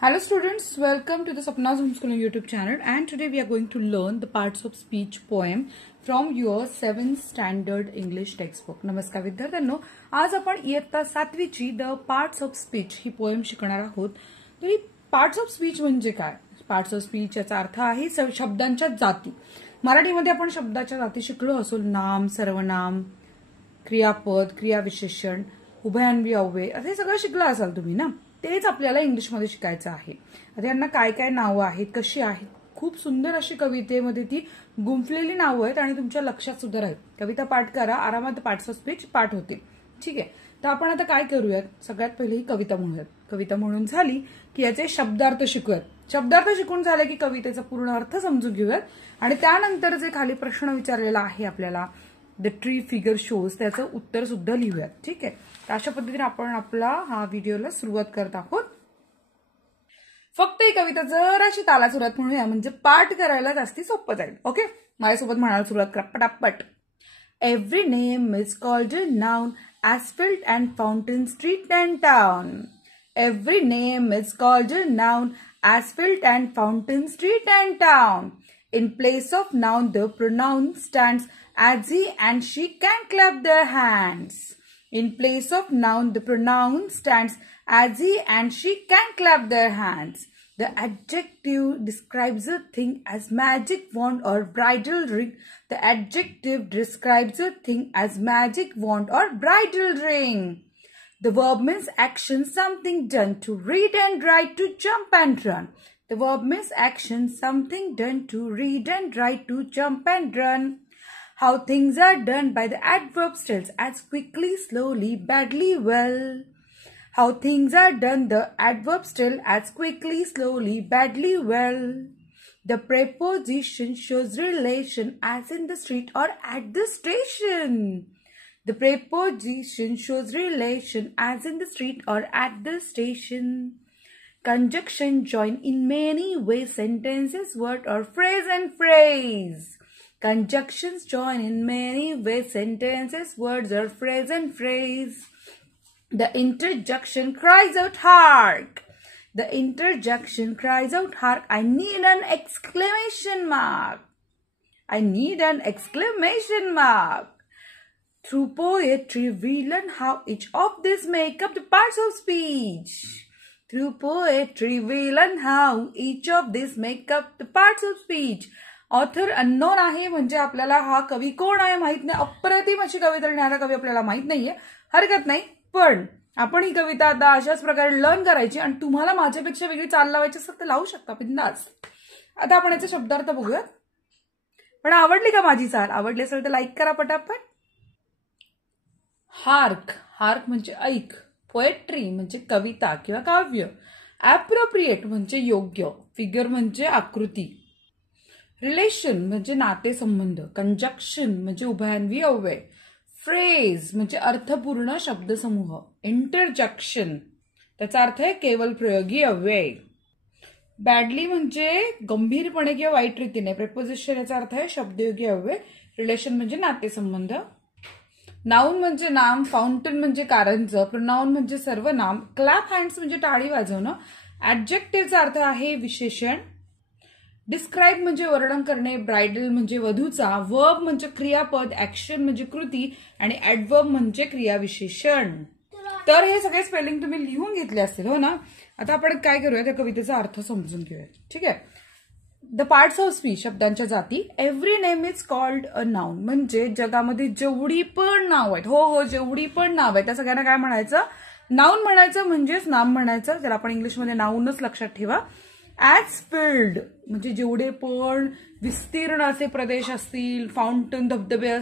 Hello students, welcome to the Sapna's Homeschooling YouTube channel, and today we are going to learn the parts of speech poem from your 7th standard English textbook. नमस्कार विद्यार्थ्यांनो, आज आपण इयत्ता 7वी ची the parts of speech he poem शिकणार आहोत. तर ही parts of speech म्हणजे काय? पार्ट्स ऑफ स्पीच याचा अर्थ आहे शब्दांच्या जाती. मराठीमध्ये आपण शब्दाच्या जाती शिकलो असो. नाम, सर्वनाम, क्रियापद, क्रियाविशेषण, उभयान्वी अव्यय असे सगळं शिकला असाल तुम्ही ना. तेच आपल्याला इंग्लिशमध्ये शिकायचं आहे. आता यांना काय काय नावं आहेत, कशी आहेत, खूप सुंदर अशी कवितेमध्ये ती गुंफलेली नावं आहेत आणि तुमच्या लक्षात सुद्धा राहील. कविता पाठ करा, आरामात पार्ट्स ऑफ स्पीच पाठ होते. ठीक आहे. तर आपण आता काय करूयात, सगळ्यात पहिले ही कविता म्हणूयात. कविता म्हणून झाली की याचे शब्दार्थ शिकूयात. शब्दार्थ शिकून झाले की कवितेचा पूर्ण अर्थ समजून घेऊयात आणि त्यानंतर जे खाली प्रश्न विचारलेला आहे आपल्याला, द ट्री फिगर शोज, त्याचं उत्तर सुद्धा लिहूयात. ठीक आहे. तर अशा पद्धतीने आपण आपला हा व्हिडिओला सुरुवात करत आहोत. फक्त ही कविता जराशी ताला सुरुवात म्हणूया, म्हणजे पाठ करायला जास्ती सोपं जाईल. ओके, माझ्यासोबत म्हणायला सुरुवात करा पटापट. Every name is called a noun, asphalt and fountain, street and town. Every name is called a noun, asphalt and fountain, street and town. In place of noun, the pronoun stands as he and she can clap their hands. In place of noun, the pronoun stands as he and she can clap their hands. The adjective describes a thing as magic wand or bridal ring. The adjective describes a thing as magic wand or bridal ring. The verb means action, something done, to read and write, to jump and run. The verb means action, something done, to read and write, to jump and run. How things are done by the adverb tells as quickly, slowly, badly, well. How things are done, the adverbs tell as quickly, slowly, badly, well. The preposition shows relation as in the street or at the station. The preposition shows relation as in the street or at the station. Conjunction join in many ways sentences, word or phrase and phrase. Conjunctions join in many ways sentences, words or phrase and phrase. The interjection cries out hark. The interjection cries out hark. I need an exclamation mark. I need an exclamation mark. Through poetry we learn how each of these make up the parts of speech. Through poetry we learn how each of these make up the parts of speech. Author unknown आहे, म्हणजे आपल्याला हा कवी कोण आहे माहित नाही. अप्रतिम अशी कविता लिहिणारा कवी आपल्याला माहित नाहीये. हरकत नाही, पण आपण ही कविता आता अशाच प्रकारे लर्न करायची आणि तुम्हाला माझ्यापेक्षा वेगळी चाल लावायची असेल तर लावू शकता बिंदास. आता आपण याचे शब्दार्थ बघूयात. पण आवडली का माझी चाल? आवडली असेल तर लाईक करा पटापट. हार्क, हार्क म्हणजे ऐक. पोएट्री म्हणजे कविता किंवा काव्य. ॲप्रोप्रिएट म्हणजे योग्य. फिगर म्हणजे आकृती. रिलेशन म्हणजे नातेसंबंध. कंजक्शन म्हणजे उभयान्वी अव्यय. फ्रेज म्हणजे अर्थपूर्ण शब्दसमूह. इंटरजक्शन त्याचा अर्थ आहे केवल प्रयोगी अव्यय. बॅडली म्हणजे गंभीरपणे किंवा वाईट रीतीने. प्रेपोजिशन याचा अर्थ आहे शब्दयोगी अव्यय. रिलेशन म्हणजे नातेसंबंध. नाउन म्हणजे नाम. फाउंटन म्हणजे कारंज. प्रोनाउन म्हणजे सर्वनाम. क्लॅप हँड्स म्हणजे टाळी वाजवणं. ऍडजेक्टिव्हचा अर्थ आहे विशेषण. डिस्क्राईब म्हणजे वर्णन करणे. ब्रायडल म्हणजे वधूचा. वर्ब म्हणजे क्रियापद. ऍक्शन म्हणजे कृती आणि ऍडवर्ब म्हणजे क्रियाविशेषण. तर हे सगळे स्पेलिंग तुम्ही लिहून घेतले असतील, हो ना. आता आपण काय करूया, त्या कवितेचा अर्थ समजून घेऊया. ठीक आहे. द पार्ट्स ऑफ स्पीच, शब्दांच्या जाती. Every name is called a noun, म्हणजे जगामध्ये जेवढी पण नाव आहेत, हो जेवढी पण नाव आहेत त्या सगळ्यांना काय म्हणायचं? नाउन म्हणायचं, म्हणजेच नाम म्हणायचं. त्याला आपण इंग्लिशमध्ये नाउनच लक्षात ठेवा. ऍस्फल्ट म्हणजे जेवढे पण विस्तीर्ण असे प्रदेश असतील, फाउंटन धबधबे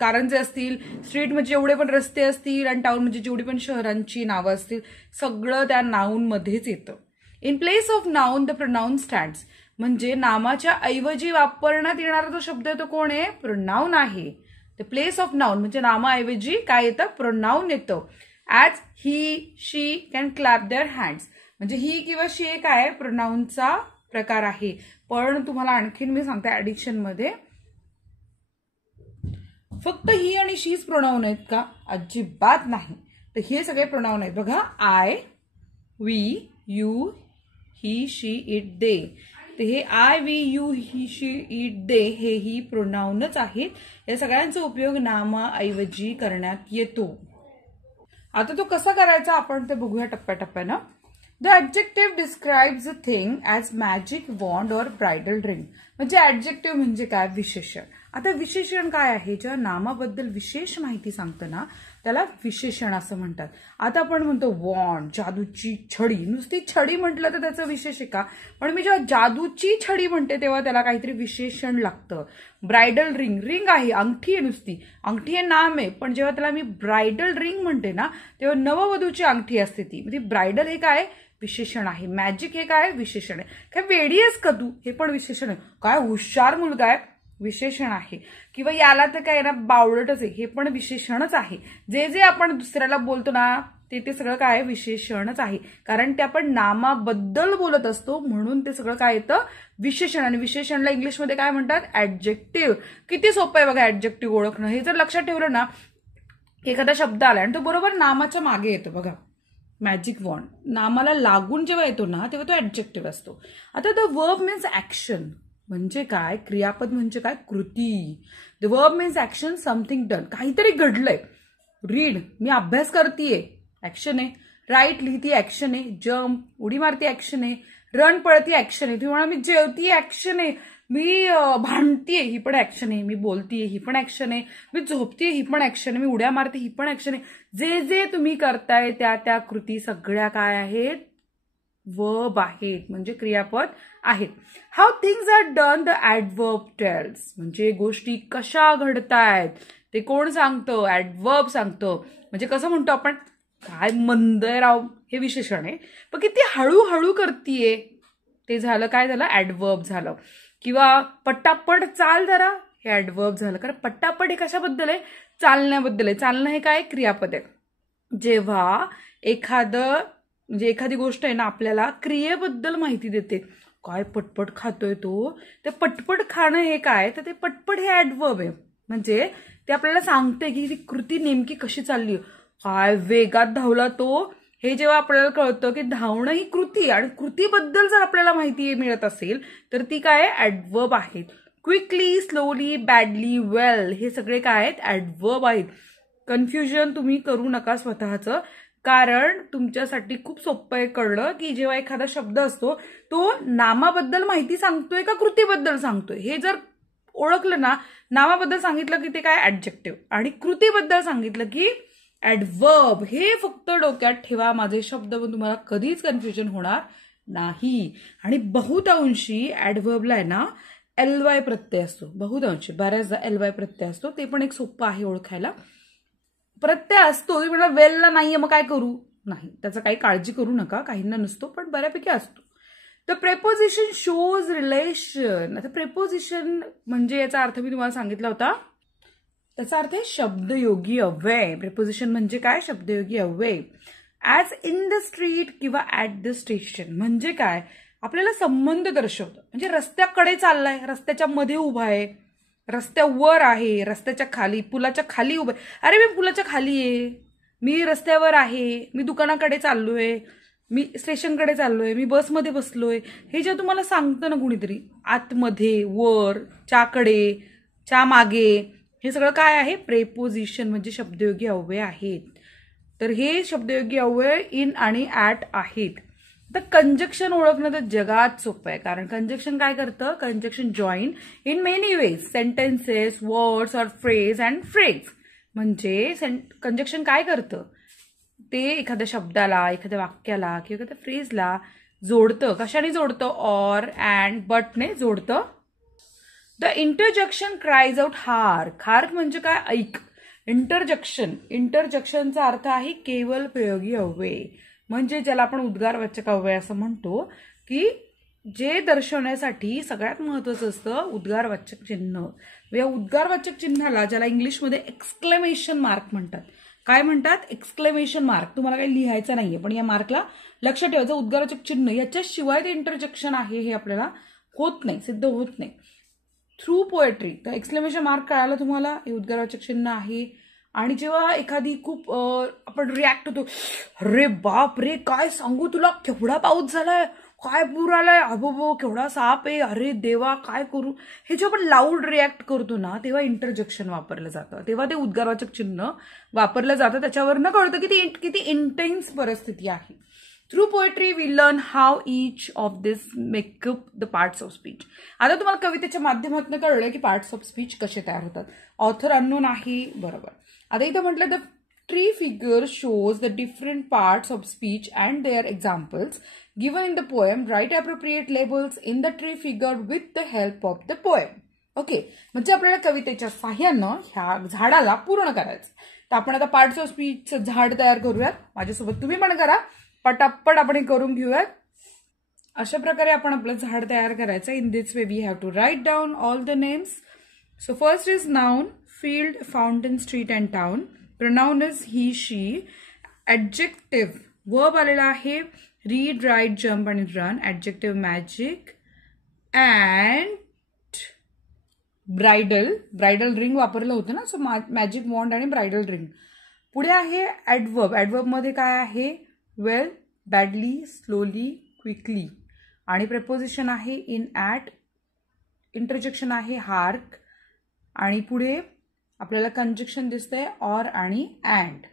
कारंजे असतील, स्ट्रीट म्हणजे जेवढे पण रस्ते असतील, आणि टाउन म्हणजे जेवढी पण शहरांची नावं असतील, सगळं त्या नाउन मध्येच येतं. In place of noun the pronoun stands, म्हणजे नामाच्या ऐवजी वापरण्यात येणारा जो शब्द आहे तो कोण आहे? प्रोनाउन आहे. द प्लेस ऑफ नाउन म्हणजे नामाऐवजी काय येतं? प्रोनाउन येतं. As he she can clap their hands, म्हणजे ही किंवा शी एक आहे प्रोनाउनचा प्रकार आहे. पण तुम्हाला आणखीन मी सांगते ऍडिशन मध्ये, फक्त ही आणि शीच प्रोनाउन आहेत का? अजिबात नाही. तर हे सगळे प्रोनाउन आहेत बघा. I, we, you, he she it they. तर हे I we you he she it they हेही प्रोनाउनच आहेत. या सगळ्यांचा उपयोग नामाऐवजी करण्यात येतो. आता तो कसा करायचा आपण ते बघूया टप्प्याटप्प्यानं. The adjective describes a thing as magic wand or bridal ring. म्हणजे ऍडजेक्टिव्ह म्हणजे काय? विशेषण. आता विशेषण काय आहे? जेव्हा नामाबद्दल विशेष माहिती सांगतं ना त्याला विशेषण असं म्हणतात. आता आपण म्हणतो वॉन्ड, जादूची छडी. नुसती छडी म्हटलं तर त्याचं विशेष आहे का? पण मी जेव्हा जादूची छडी म्हणते तेव्हा त्याला काहीतरी विशेषण लागतं. ब्रायडल रिंग, रिंग आहे, अंगठी आहे, नुसती अंगठी हे नाम आहे, पण जेव्हा त्याला मी ब्रायडल रिंग म्हणते ना तेव्हा नववधूची अंगठी असते ती. म्हणजे ब्रायडल हे काय? विशेषण आहे. मॅजिक हे काय? विशेषण आहे. काय वेडी आहेस का तू? हे पण विशेषण आहे. काय हुशार मुलगा आहे? विशेषण आहे. किंवा याला तर काय ना बावळटच आहे, हे पण विशेषणच आहे. जे जे आपण दुसऱ्याला बोलतो ना ते सगळं काय? विशेषणच आहे. कारण ते आपण नामाबद्दल बोलत असतो म्हणून ते सगळं काय येतं? विशेषण. आणि विशेषणला इंग्लिशमध्ये काय म्हणतात? ऍडजेक्टिव्ह. किती सोपं आहे बघा ऍडजेक्टिव्ह ओळखणं. हे जर लक्षात ठेवलं ना, एखादा शब्द आला आणि तो बरोबर नामाच्या मागे येतो बघा. मॅजिक वॉन्ड नामाला लागून जेव्हा येतो ना तेव्हा तो ऍडजेक्टिव्ह असतो. आता द वर्ब मीन्स ऍक्शन. म्हणजे काय? क्रियापद म्हणजे काय? कृती. The verb means action, something done, काहीतरी घडलंय. रीड, मी अभ्यास करतीये, ऍक्शन आहे. राईट, लिहिती, ऍक्शन आहे. जम्प, उडी मारती, ऍक्शन आहे. रन, पळती, ऍक्शन आहे. तुम्ही म्हणा मी जेवतीये, ऍक्शन आहे. मी भांडतीये, ही पण ऍक्शन आहे. मी बोलतीये, ही पण ऍक्शन आहे. मी झोपतीये, ही पण ऍक्शन आहे. मी उड्या मारते, ही पण ऍक्शन आहे. जे जे तुम्ही करताय त्या कृती सगळ्या काय आहेत? वर्ब आहेत, म्हणजे क्रियापद आहेत. How things are done the adverb tells. म्हणजे गोष्टी कशा घडतायत ते कोण सांगतं? ऍडवर्ब सांगतं. म्हणजे कसं म्हणतो आपण? काय मंद आहे राव, हे विशेषण आहे. पण किती हळूहळू करतीये ते झालं काय? झालं ऍडवर्ब झालं. किंवा पटापट चाल जरा, हे ऍडवर्ब झालं. कारण पटापट हे कशाबद्दल आहे? चालण्याबद्दल आहे. चालणं हे काय? क्रियापद आहे. जेव्हा एखादी गोष्ट आहे ना आपल्याला क्रियेबद्दल माहिती देते. काय पटपट खातोय तो, ते पटपट खाणं हे काय? तर ते पटपट हे ऍडवर्ब आहे. म्हणजे ते आपल्याला सांगते की ती कृती नेमकी कशी चालली. काय वेगात धावला तो, हे जेव्हा आपल्याला कळतं की धावणं ही कृती आणि कृतीबद्दल जर आपल्याला माहिती मिळत असेल तर ती काय? ऍडवर्ब आहेत. क्विकली, स्लोली, बॅडली, वेल हे सगळे काय आहेत? ऍडवर्ब आहेत. कन्फ्युजन तुम्ही करू नका स्वतःचं, कारण तुमच्यासाठी खूप सोपं आहे कळलं की जेव्हा एखादा शब्द असतो तो नामाबद्दल माहिती सांगतोय का कृतीबद्दल सांगतोय. हे जर ओळखलं ना, नामाबद्दल सांगितलं की ते काय? ऍडजेक्टिव्ह, आणि कृतीबद्दल सांगितलं की ऍडवर्ब. हे फक्त डोक्यात ठेवा. माझे शब्द तुम्हाला कधीच कन्फ्युजन होणार नाही. आणि बहुतांशी ऍडवर्बला आहे ना एलवाय प्रत्यय असतो. बहुतांशी, बऱ्याचदा एलवाय प्रत्यय असतो. ते पण एक सोपं आहे ओळखायला. प्रत्यय असतो. तुम्ही म्हणा वेलला नाहीये मग काय करू? नाही, त्याचा काही काळजी करू नका. काहींना नसतो पण बऱ्यापैकी असतो. The preposition shows relation. आता प्रेपोजिशन म्हणजे याचा अर्थ मी तुम्हाला सांगितला होता. त्याचा अर्थ आहे शब्दयोगी अव्यय. प्रेपोजिशन म्हणजे काय? शब्दयोगी अव्यय. ॲज इन द स्ट्रीट किंवा ॲट द स्टेशन म्हणजे काय? आपल्याला संबंध दर्शवतं. म्हणजे रस्त्याकडे चाललाय, रस्त्याच्या मध्ये उभा आहे, रस्त्यावर आहे, रस्त्याच्या खाली, पुलाच्या खाली उभा आहे. अरे मी पुलाच्या खाली आहे, मी रस्त्यावर आहे, मी दुकानाकडे चाललोय, मी स्टेशनकडे चाललोय, मी बसमध्ये बसलोय. हे जे तुम्हाला सांगतं ना कुणीतरी, आतमध्ये, वर, च्याकडे, च्या मागे, हे सगळं काय आहे? प्रेपोजिशन म्हणजे शब्दयोगी अव्यय आहेत. तर हे शब्दयोगी अव्यय इन आणि ॲट आहेत. तर कंजक्शन ओळखणं तर जगात सोपं आहे. कारण कंजक्शन काय करतं? Conjunction join in many ways sentences, words or phrase and phrase. म्हणजे कंजक्शन काय करतं? ते एखाद्या शब्दाला, एखाद्या वाक्याला किंवा एखाद्या फ्रेजला जोडतं. कशाने जोडतं? ऑर, अँड, बटने जोडतं. The interjection cries out hark. Hark म्हणजे काय? ऐक. इंटरजक्शनचा अर्थ आहे केवळ प्रयोगी अव्यय. म्हणजे ज्याला आपण उद्गारवाचक अव्यय असं म्हणतो, की जे दर्शवण्यासाठी सगळ्यात महत्वाचं असतं उद्गारवाचक चिन्ह. या उद्गारवाचक चिन्हाला, ज्याला इंग्लिशमध्ये एक्सक्लेमेशन मार्क म्हणतात. काय म्हणतात? Exclamation mark. तुम्हाला काही लिहायचं नाहीये पण या मार्कला लक्षात ठेवायचं. उद्गारवाचक चिन्ह याच्याशिवाय ते इंटरजक्शन आहे हे आपल्याला होत नाही, सिद्ध होत नाही. Through poetry. तर एक्सक्लेमेशन मार्क कळालं तुम्हाला? हे उद्गारवाचक चिन्ह आहे. आणि जेव्हा एखादी खूप आपण रिॲक्ट होतो, अरे बाप रे काय सांगू तुला, केवढा पाऊस झालाय, काय पूर आलाय, अबो केवढा साप आहे, अरे देवा काय करू, हे जेव्हा आपण लाऊड रिॲक्ट करतो ना तेव्हा इंटरजेक्शन वापरलं जातं, तेव्हा ते उद्गारवाचक चिन्ह वापरलं जातं. त्याच्यावरनं कळतं की ती किती इंटेन्स परिस्थिती आहे. Through poetry we learn how each of this make up the parts of speech. आता तुम्हाला कवितेच्या माध्यमातून कळलं की पार्ट्स ऑफ स्पीच कसे तयार होतात. ऑथर अननोन आहे, बरोबर. आता इथं म्हटलं the tree figure shows the different parts of speech and their examples given in the poem. Write appropriate labels in the tree figure with the help of the poem. Okay, म्हणजे आपल्याला कवितेच्या साह्यानं ह्या झाडाला पूर्ण करायचं. तर आपण आता पार्ट्स ऑफ स्पीचचं झाड तयार करूयात. माझ्यासोबत तुम्ही पण करा, पटापट आपण हे करून घेऊयात. अशा प्रकारे आपण आपलं झाड तयार करायचं. In this way we have to write down all the names. So first is noun, field, fountain, street and town. Pronoun is he, she. Adjective, verb आलेला आहे read, write, jump and run. Adjective magic and bridal ring वापरलं होतं ना, so magic वॉन्ड आणि bridal ring. पुढे आहे adverb. Adverb मध्ये काय आहे, वेल, बॅडली, स्लोली, क्विकली. आणि प्रेपोजिशन आहे इन, ॲट. इंटरजेक्शन आहे हार्क. आणि पुढे आपल्याला कंजक्शन दिसतंय ऑर आणि अँड.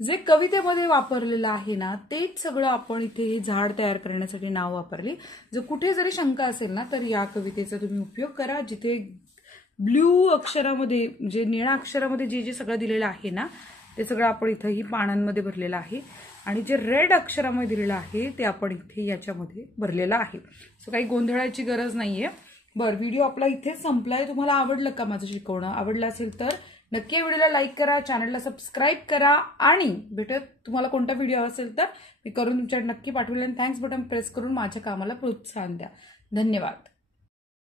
जे कवितेमध्ये वापरलेलं आहे ना तेच सगळं आपण इथे हे झाड तयार करण्यासाठी नाव वापरले. जर कुठे जरी शंका असेल ना तर या कवितेचा तुम्ही उपयोग करा. जिथे ब्ल्यू अक्षरामध्ये म्हणजे निळ्या अक्षरामध्ये जे जे सगळं दिलेलं आहे ना ते सगळं आपण इथं ही पानांमध्ये भरलेलं आहे. आणि जे रेड अक्षरामध्ये दिलेलं आहे ते आपण इथे याच्यामध्ये भरलेलं आहे. सो काही गोंधळाची गरज नाहीये. बरं, व्हिडिओ आपला इथे संपलाय. तुम्हाला आवडलं का माझं शिकवणं? आवडलं असेल तर नक्की व्हिडिओला लाईक करा, चॅनलला सबस्क्राईब करा आणि भेटत तुम्हाला कोणता व्हिडिओ असेल तर मी करून तुमच्याकडे नक्की पाठवेल. आणि थँक्स बटन प्रेस करून माझ्या कामाला प्रोत्साहन द्या. धन्यवाद.